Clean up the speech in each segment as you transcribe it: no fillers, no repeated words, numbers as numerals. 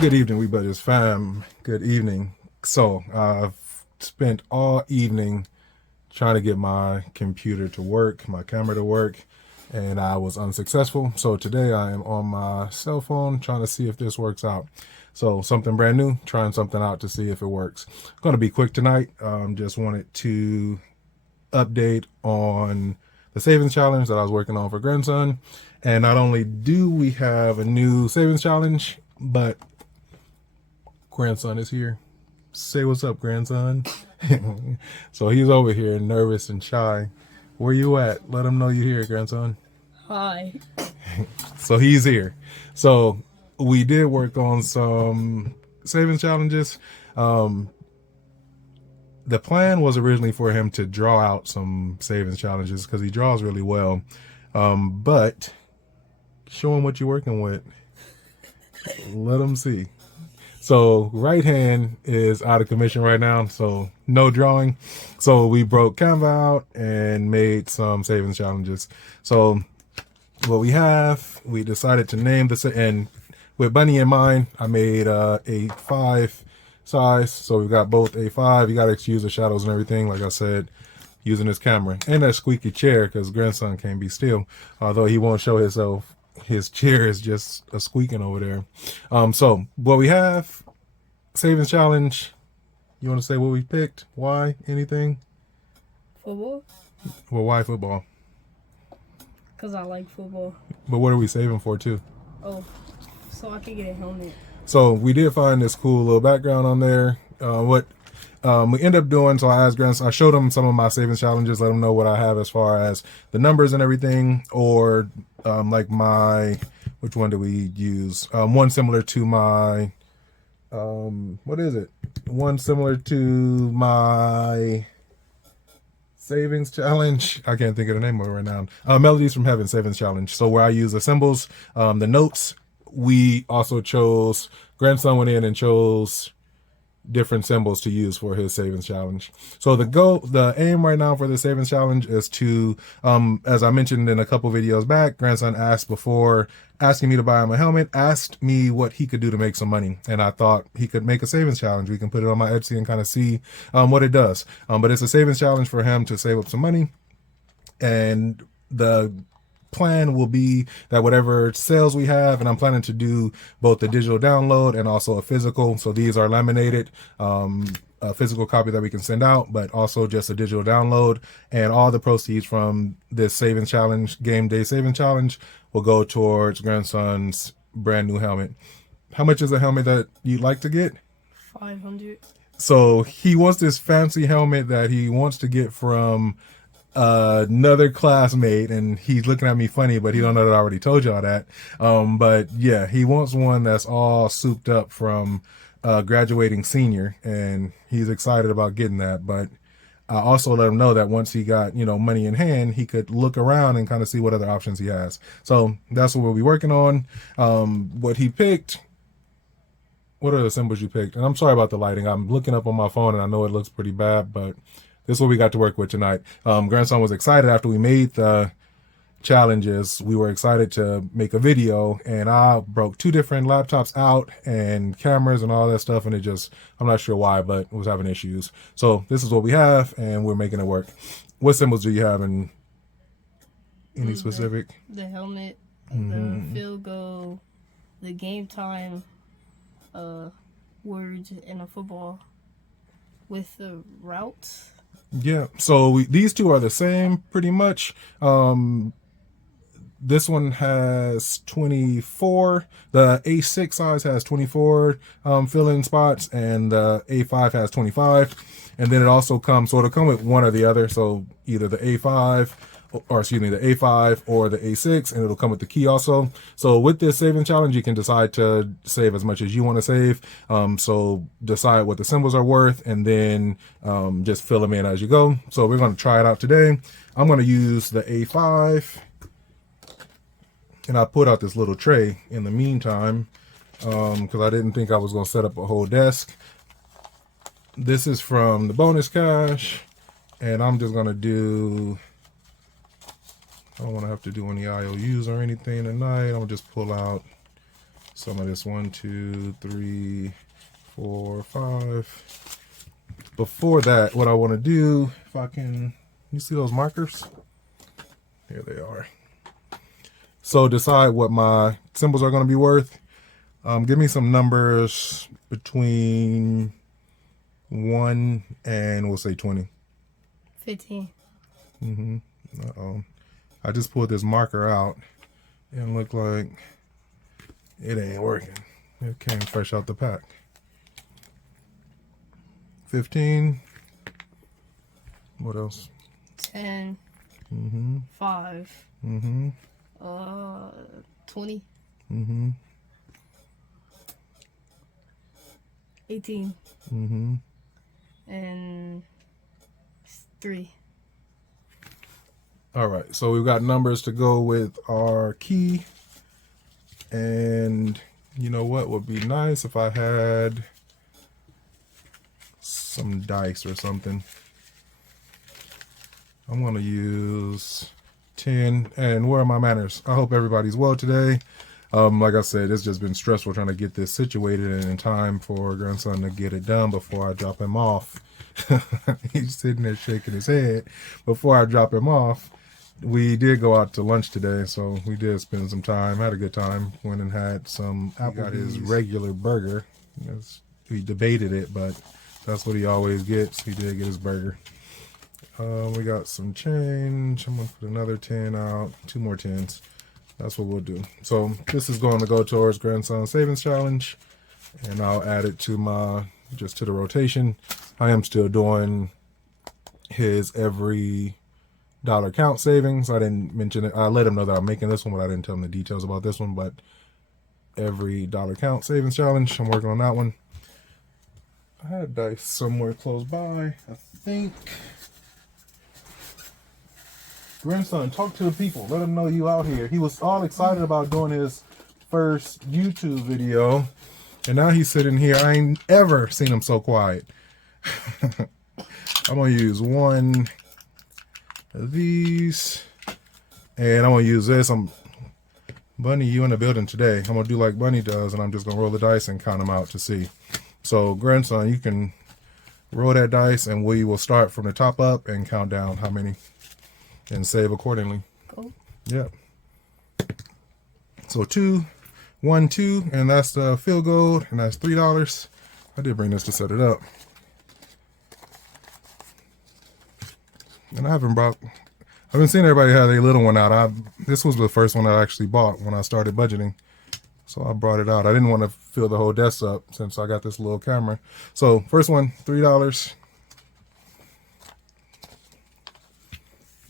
Good evening, WeBudgetsFam. Good evening. So I've spent all evening trying to get my computer to work, my camera to work, and I was unsuccessful. So today I am on my cell phone trying to see if this works out. So something brand new, trying something out to see if it works. Going to be quick tonight. Just wanted to update on the savings challenge that I was working on for grandson. And not only do we have a new savings challenge, but grandson is here. Say what's up, grandson. So he's over here nervous and shy. Where you at? Let him know you're here, grandson. Hi. So he's here. So we did work on some savings challenges. The plan was originally for him to draw out some savings challenges because he draws really well. But show him what you're working with. Let him see. So right hand is out of commission right now, so no drawing. So we broke Canva out and made some savings challenges. So what we decided to name this, and with Bunny in mind, I made a 5 size. So we've got both A5. You got to excuse the shadows and everything, like I said, using this camera. And that squeaky chair, because grandson can't be still, although he won't show himself. His chair is just a squeaking over there. So what we have, savings challenge. You want to say what we picked? Why? Anything? Football? Well, why football? Because I like football. But what are we saving for too? Oh, so I can get a helmet. So we did find this cool little background on there. What we end up doing, so I asked grandson, I showed him some of my savings challenges, let him know what I have as far as the numbers and everything, or like my, which one do we use? One similar to my, what is it? One similar to my savings challenge. I can't think of the name of it right now. Melodies from Heaven savings challenge. So where I use the symbols, the notes, we also chose, grandson went in and chose different symbols to use for his savings challenge. So the aim right now for the savings challenge is to, as I mentioned in a couple videos back, grandson asked before asking me to buy him a helmet, asked me what he could do to make some money. And I thought he could make a savings challenge. We can put it on my Etsy and kind of see what it does. But it's a savings challenge for him to save up some money. And the plan will be that whatever sales we have, and I'm planning to do both the digital download and also a physical. So these are laminated, a physical copy that we can send out, but also just a digital download. And all the proceeds from this savings challenge, game day savings challenge, will go towards grandson's brand new helmet. How much is the helmet that you'd like to get? 500. So he wants this fancy helmet that he wants to get from another classmate, and he's looking at me funny, but he don't know that I already told y'all that. But yeah, he wants one that's all souped up from graduating senior, and he's excited about getting that. But I also let him know that once he got, money in hand, he could look around and kind of see what other options he has. So that's what we'll be working on. What he picked, what are the symbols you picked? And I'm sorry about the lighting. I'm looking up on my phone and I know it looks pretty bad, but this is what we got to work with tonight. Grandson was excited after we made the challenges. We were excited to make a video, and I broke 2 different laptops out and cameras and all that stuff, and I'm not sure why, but it was having issues. So this is what we have, and we're making it work. What symbols do you have in any specific? The helmet, the field goal, the game time, words, and a football with the routes. Yeah, so these two are the same pretty much. This one has 24. The A6 size has 24 fill-in spots, and the A5 has 25. And then it also comes, so it'll come with one or the other. So either the A5, the A5 or the A6, and it'll come with the key also. So with this saving challenge, you can decide to save as much as you want to save. So decide what the symbols are worth, and then just fill them in as you go. So we're going to try it out today. I'm going to use the A5. And I put out this little tray in the meantime, because I didn't think I was going to set up a whole desk. This is from the bonus cash, and I'm just going to do, I don't want to have to do any IOUs or anything tonight. I'm going to just pull out some of this. 1, 2, 3, 4, 5. Before that, what I want to do, if I can, you see those markers? Here they are. So decide what my symbols are going to be worth. Give me some numbers between 1 and we'll say 20. 15. Uh-oh. I just pulled this marker out and looked like it ain't working. It came fresh out the pack. 15. What else? 10. 5. 20. 18. And 3. All right, so we've got numbers to go with our key. And you know what would be nice if I had some dice or something. I'm going to use 10. And where are my manners? I hope everybody's well today. Like I said, it's just been stressful trying to get this situated and in time for grandson to get it done before I drop him off. He's sitting there shaking his head. Before I drop him off, we did go out to lunch today, so we did spend some time, had a good time, went and had some Applebee's. Got his regular burger. We debated it, but that's what he always gets. He did get his burger. We got some change. I'm going to put another 10 out, 2 more 10s. That's what we'll do. So this is going to go towards Grandson's Savings Challenge, and I'll add it to my, just to the rotation. I am still doing his every dollar count savings. I didn't mention it. I let him know that I'm making this one, but I didn't tell him the details about this one. But every dollar count savings challenge, I'm working on that one. I had dice somewhere close by, I think. Grandson, talk to the people. Let them know you out here. He was all excited about doing his first YouTube video, and now he's sitting here. I ain't ever seen him so quiet. I'm gonna use one of these, and I'm gonna use this. Bunny, you in the building today. I'm gonna do like Bunny does, and I'm just gonna roll the dice and count them out to see. So, grandson, you can roll that dice, and we will start from the top up and count down how many, and save accordingly. Cool. Yep. So 2, 1, 2, and that's the field goal, and that's $3. I did bring this to set it up. And I've been seeing everybody have a little one out. This was the first one I actually bought when I started budgeting. So I brought it out. I didn't want to fill the whole desk up since I got this little camera. So first one, $3.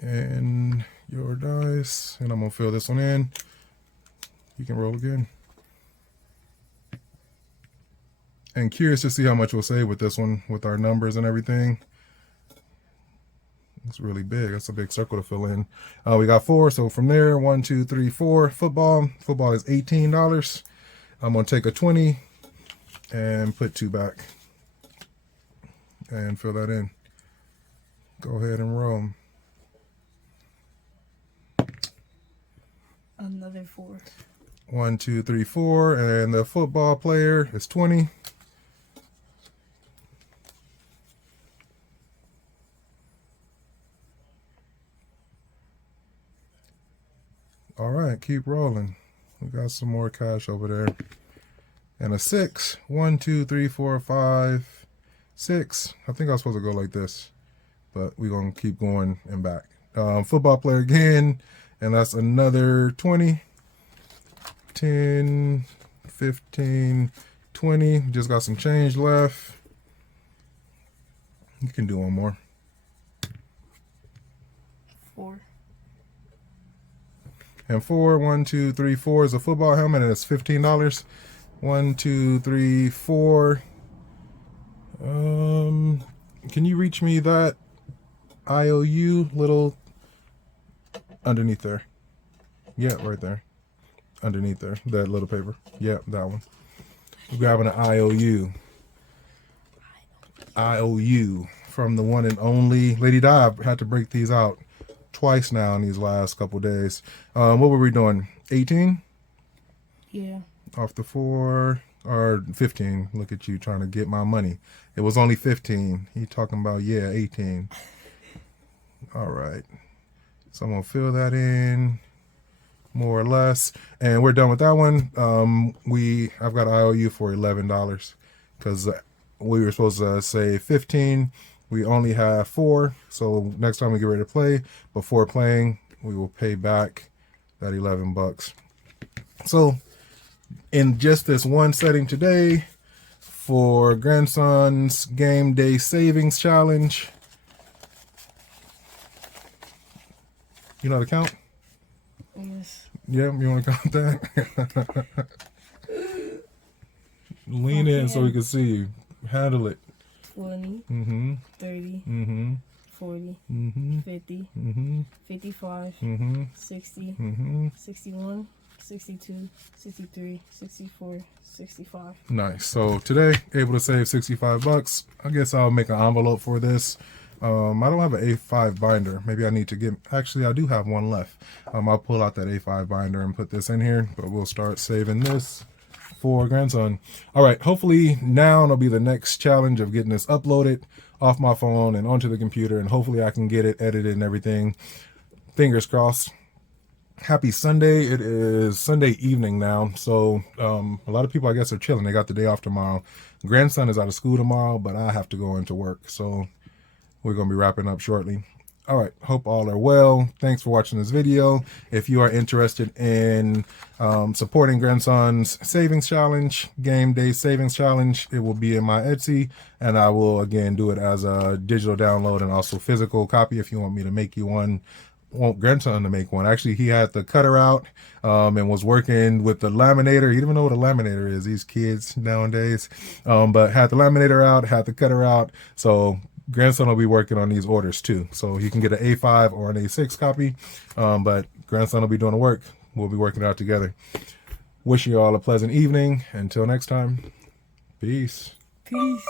And your dice. And I'm going to fill this one in. You can roll again. And curious to see how much we'll save with this one, with our numbers and everything. It's really big. That's a big circle to fill in. We got 4. So from there, 1, 2, 3, 4. Football. Football is $18. I'm going to take a 20 and put 2 back. And fill that in. Go ahead and roll. Another 4. 1, 2, 3, 4. And the football player is 20. All right, keep rolling. We got some more cash over there. And a 6. 1, 2, 3, 4, 5, 6. I think I was supposed to go like this, but we're going to keep going and back. Football player again, and that's another 20. 10, 15, 20. Just got some change left. You can do one more. 4. And 4, 1, 2, 3, 4 is a football helmet, and it's $15. 1, 2, 3, 4. Can you reach me that IOU little underneath there? Yeah, right there. Underneath there, that little paper. Yeah, that one. We're grabbing an IOU. IOU from the one and only Lady Di. I had to break these out twice now in these last couple days. What were we doing? 18? Yeah. off the 4 or 15. Look at you trying to get my money. It was only 15. He talking about, yeah, 18. All right. So I'm going to fill that in more or less. And we're done with that one. I've got an IOU for $11 because we were supposed to say 15. We only have 4. So next time we get ready to play, before playing, we will pay back that $11. So in just this one setting today for grandson's game day savings challenge, you know how to count? Yes. Yeah, you want to count that? Lean in so we can see you. Handle it. 20, 30, 40, 50, 55, 60, 61, 62, 63, 64, 65. Nice. So today, able to save $65. I guess I'll make an envelope for this. I don't have an A5 binder. Maybe I need to get, actually I do have one left. I'll pull out that A5 binder and put this in here, but we'll start saving this for grandson. All right, hopefully now it'll be the next challenge of getting this uploaded off my phone and onto the computer, and hopefully I can get it edited and everything. Fingers crossed. Happy Sunday. It is Sunday evening now, so a lot of people I guess are chilling. They got the day off tomorrow. Grandson is out of school tomorrow, but I have to go into work, so we're going to be wrapping up shortly. All right, hope all are well. Thanks for watching this video. If you are interested in supporting grandson's savings challenge, game day savings challenge, it will be in my Etsy, and I will again do it as a digital download and also physical copy if you want me to make you one. Want grandson to make one. Actually, he had the cutter out and was working with the laminator. He didn't even know what a laminator is, these kids nowadays, but had the laminator out, had the cutter out. So grandson will be working on these orders too, so he can get an A5 or an A6 copy, but grandson will be doing the work. We'll be working it out together. Wishing you all a pleasant evening. Until next time, peace. Peace.